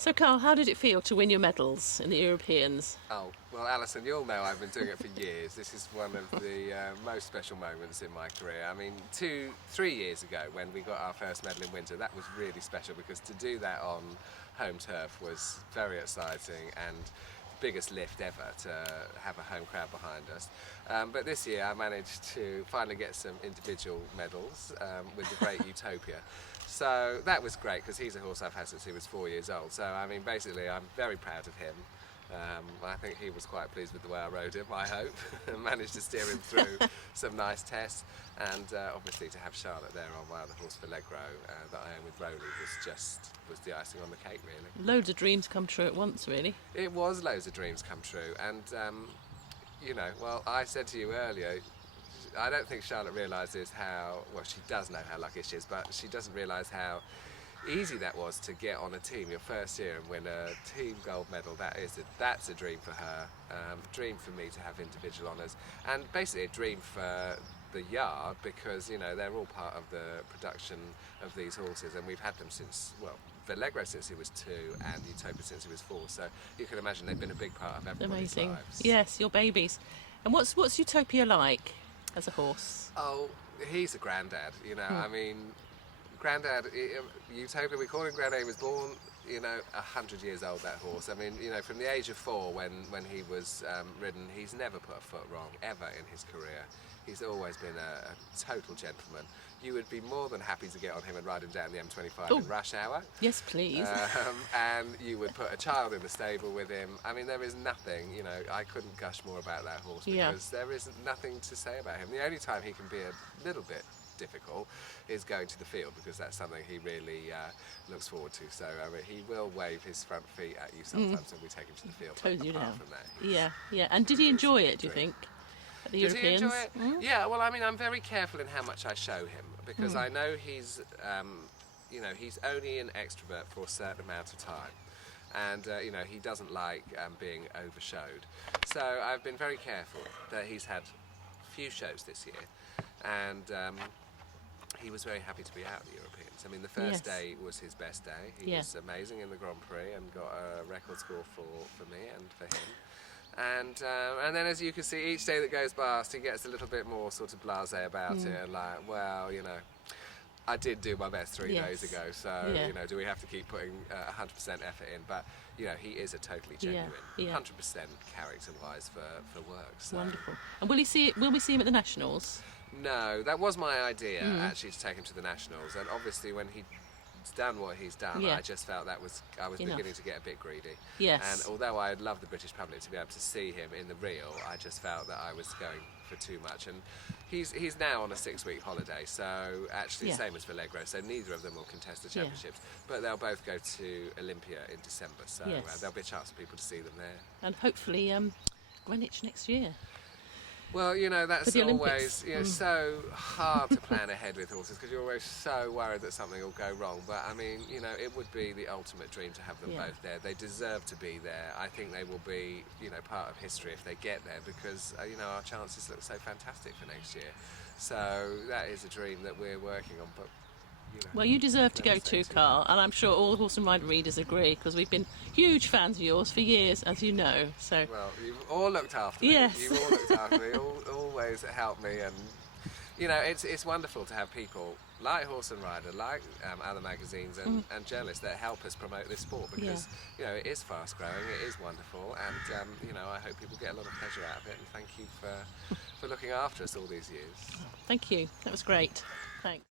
So Carl, how did it feel to win your medals in the Europeans? Oh, well Alison, you'll know I've been doing it for years. This is one of the most special moments in my career. I mean, 3 years ago when we got our first medal in winter, that was really special because to do that on home turf was very exciting and the biggest lift ever to have a home crowd behind us. But this year I managed to finally get some individual medals with the great Utopia. So that was great because he's a horse I've had since he was 4 years old. So I mean, basically I'm very proud of him. I think he was quite pleased with the way I rode him, I hope. Managed to steer him through some nice tests, and obviously to have Charlotte there on my other horse Allegro that I own with Rowley was the icing on the cake, really. Loads of dreams come true at once, really. It was loads of dreams come true, and you know, well, I said to you earlier, I don't think Charlotte realises how, well, she does know how lucky she is, but she doesn't realise how easy that was to get on a team your first year and win a team gold medal. That's a dream for her, dream for me to have individual honours, and basically a dream for the yard because, you know, they're all part of the production of these horses, and we've had them since, well, Allegro since he was 2 and Utopia since he was 4, so you can imagine they've been a big part of everybody's Amazing. lives. Yes, your babies. And what's Utopia like as a horse? Oh, he's a granddad, you know. I mean, Grandad, Utopia, we call him Grandad. He was born, you know, 100 years old, that horse. I mean, you know, from the age of 4 when he was ridden, he's never put a foot wrong, ever in his career. He's always been a total gentleman. You would be more than happy to get on him and ride him down the M25 in rush hour. Yes, please. And you would put a child in the stable with him. I mean, there is nothing, you know, I couldn't gush more about that horse because there is nothing to say about him. The only time he can be a little bit difficult is going to the field because that's something he really looks forward to. So he will wave his front feet at you sometimes when we take him to the field. Toes you down. From that, yeah. And did he enjoy it, do you think? At the Did Europeans? he enjoy it? Yeah, well, I mean, I'm very careful in how much I show him because I know he's, you know, he's only an extrovert for a certain amount of time. And, you know, he doesn't like being overshowed. So I've been very careful that he's had few shows this year. And he was very happy to be out at the Europeans. I mean, the first day was his best day. He was amazing in the Grand Prix and got a record score for me and for him. And then, as you can see, each day that goes past, he gets a little bit more sort of blasé about it, and like, well, you know, I did do my best 3 days ago, so you know, do we have to keep putting 100% effort in? But you know, he is a totally genuine, 100% character-wise for work. So. Wonderful. And will we see him at the Nationals? No, that was my idea actually, to take him to the Nationals, and obviously when he's done what he's done, I just felt I was beginning to get a bit greedy. Yes. And although I'd love the British public to be able to see him in the real, I just felt that I was going for too much. And he's now on a 6-week holiday, so actually same as Allegro, so neither of them will contest the championships, but they'll both go to Olympia in December, so there'll be a chance for people to see them there. And hopefully Greenwich next year. Well, you know, that's always, you know, so hard to plan ahead with horses because you're always so worried that something will go wrong. But I mean, you know, it would be the ultimate dream to have them both there. They deserve to be there. I think they will be, you know, part of history if they get there because, you know, our chances look so fantastic for next year. So that is a dream that we're working on. But you know, well, you deserve to go too, Carl, and I'm sure all Horse and Rider readers agree because we've been huge fans of yours for years, as you know. So well, you've all looked after me. Yes. You've all looked after me. Always helped me, and you know, it's wonderful to have people like Horse and Rider, like other magazines and journalists that help us promote this sport because you know, it is fast growing, it is wonderful, and you know, I hope people get a lot of pleasure out of it. And thank you for looking after us all these years. Thank you. That was great. Thanks.